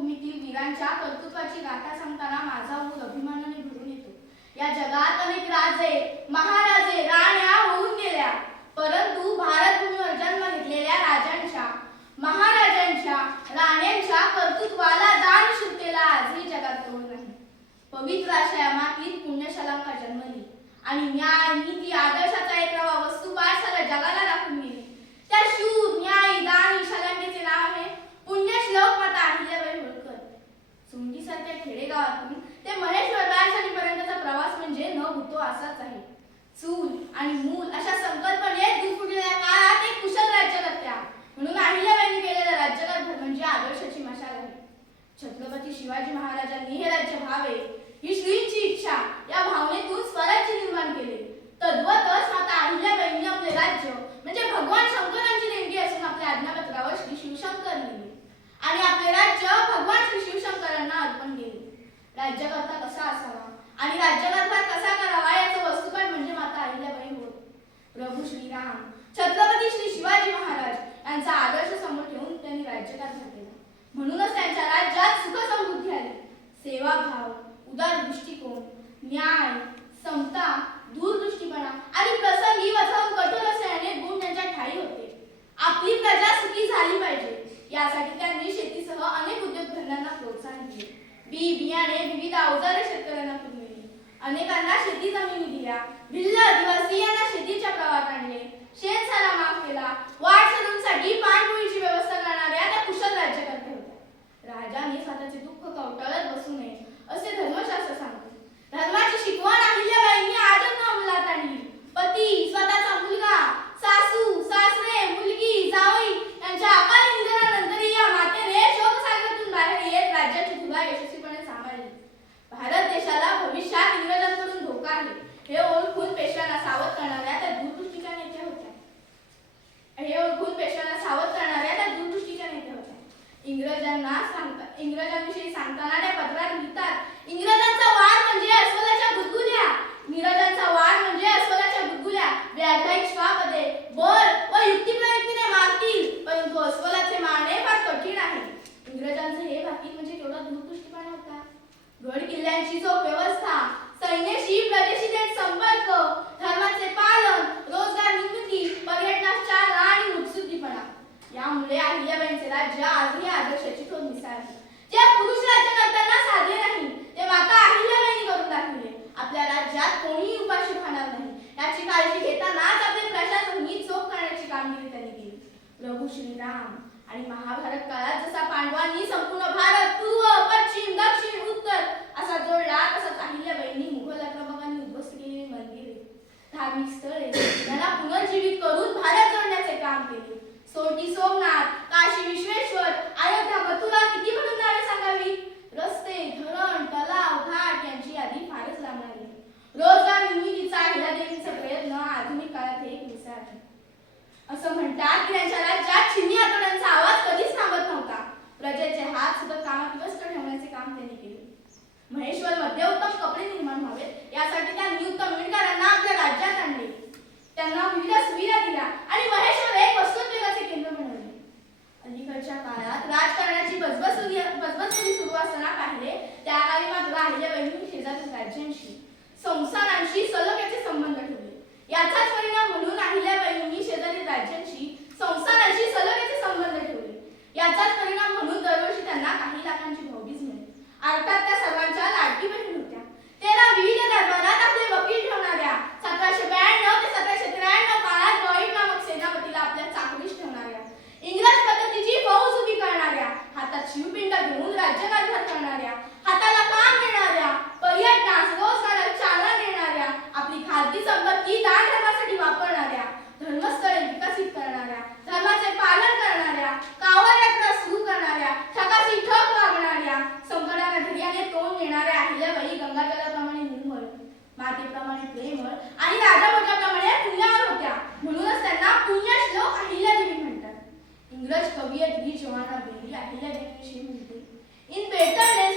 अशा वीरांच्या कर्तृत्वाची गाथा सांगताना माझा ऊर अभिमानाने भरून येतो. या जगात अनेक राजे महाराजे राण्या होऊन गेल्या. परंतु भारतभूमीवर जन्म घेतलेल्या राजांच्या महाराजांच्या राण्यांच्या कर्तृत्वाला दानशूरतेला आजही जगात तोड नाही. पवित्र अशा या मातीत पुण्यशलांका जन्मली आणि न्याय नीती आदर्शाचा एक नवा वस्तू पाठशाला जगाला दाखवून गेली त्या शूर न्यायी दानी शलांकेचे नाव आहे पुण्यश्लोक माता अहिल्याबाई होळकर सुंगीसारख्या खेडेगावातून ते महेश्वर राजधानीपर्यंतचा प्रवास म्हणजे न होतो असाच आहे. चूल आणि मूल अशा संकल्पनेत दुफुटलेल्या काळात एक कुशल राज्यकर्त्या म्हणून अहिल्याबाईंनी केलेला राज्यकारभार म्हणजे आदर्शाची मशाल आहे. छत्रपती शिवाजी महाराजांनी हे राज्य व्हावे ही श्रींची इच्छा या भावनेतून स्वराज्य निर्माण केले. तद्वतच माता अहिल्याबाईंनी आपले राज्य म्हणजे भगवान शंकरांची देणगी असून आपल्या आज्ञापत्रावर श्री शिवशंकर लिहिले. आणि आपले राज्य भगवान श्री शिवशंकरांना अर्पण केले. राज्यकर्ता कसा असावा आणि राज्यकर्ता कसा करावा याचं वस्तुपाठ म्हणजे माता अहिल्याबाई होत प्रभू श्रीराम. छत्रपती श्री शिवाजी महाराज यांचा आदर्श समोर ठेवून त्यांनी राज्यकारभार केला म्हणूनच त्यांच्या राज्यात सुख समृद्धी आली. सेवाभाव उदार दृष्टिकोन न्याय समता दूरदृष्टीपणा आणि प्रसंगी वचन कठोर असे अनेक गुण त्यांच्या ठाई होते. आपली प्रजा सुखी झाली पाहिजे. यासाठी त्यांनी शेतीसह अनेक उद्योगधंद्यांना प्रोत्साहन दिले. बी बियाणे विविध अवजारे शेतकऱ्यांना पुरविली. अनेकांना शेती जमिनी दिल्या. भिल्ल आदिवासी यांना शेतीच्या प्रवाहात आणले शेतसारा माफ केला. वाढ सणांसाठी पाणपोळीची व्यवस्था करणाऱ्या त्या कुशल राज्यकर्त्या होत्या. राजाने स्वतःचे दुःख कवटाळत हे ओळखून पेशव्यांना सावध करणाऱ्या त्या दूरदृष्टीच्या नेत्या होत्या. हे ओळखून पेशव्यांना सावध करणाऱ्या त्या दूरदृष्टीच्या नेत्या होत्या. इंग्रजांना सांगता इंग्रजांविषयी सांगताना त्या पत्रात लिहितात इंग्रजांचा वार म्हणजे अस्वलाच्या गुदगुल्या इंग्रजांचा वार म्हणजे अस्वलाच्या गुदगुल्या व्यावहारिक श्वापदे बळ व युक्तिप्रयुक्तीने मारतील परंतु अस्वलाचे मारणे फार कठीण आहे. इंग्रजांचं हे बाकी म्हणजे केवढा दूरदृष्टीपणा होता. गड किल्ल्यांची जो व्यवस्था श्रीराम. आणि महाभारत काळात जसा पांडवांनी संपूर्ण भारत पूर्व पश्चिम दक्षिण उत्तर असा जोडला तसाच अहिल्याबाईंनी मुघल आक्रमकांनी उद्ध्वस्त केलेली मंदिरे. धार्मिक स्थळे यांना पुनर्जीवित करून भारत जोडण्याचे काम केले. सोटी सोमनाथ काशी विश्वेश्वर अयोध्या मथुरा किती म्हणून नावे सांगावी? रस्ते धरण तलाव घाट यांची यादी फारच लांब आहे. रोजगार निर्मितीचा अहिल्यादेवीचा प्रयत्न आधुनिक काळात एक विषय आहे. असं म्हणतात की त्यांच्या राज्यात चिनी आतड्यांचा आवाज कधीच थांबत नव्हता. प्रजेचे हात सुद्धा कामात व्यस्त ठेवण्याचे काम त्यांनी केले. महेश्वर मध्ये उत्तम कपडे निर्माण व्हावेत यासाठी त्या नियुक्त विणकरांना आपल्या राज्यात आणले. त्यांना विविध सुविधा दिल्या आणि महेश्वर एक वस्त्रोद्योगाचे केंद्र बनवले. अलीकडच्या काळात राजकारणाची बजबजसुरी बजबजसुरी सुरू असताना पाहिले त्या काळी मात्र राहिल्या अहिल्याबाईंनी शेजारी राज्यांशी संस्थानांशी सलोख्याचे संबंध ठेवले. याचाच ಅರ್ಧ मातेप्रमाणे प्रेमळ आणि राजा राजाभोजाप्रमाणे पुण्यावर होत्या. म्हणूनच त्यांना पुण्यश्लोक अहिल्यादेवी म्हणतात. इंग्रज कवी जोहाना बेरी अहिल्यादेवीविषयी म्हणते. In better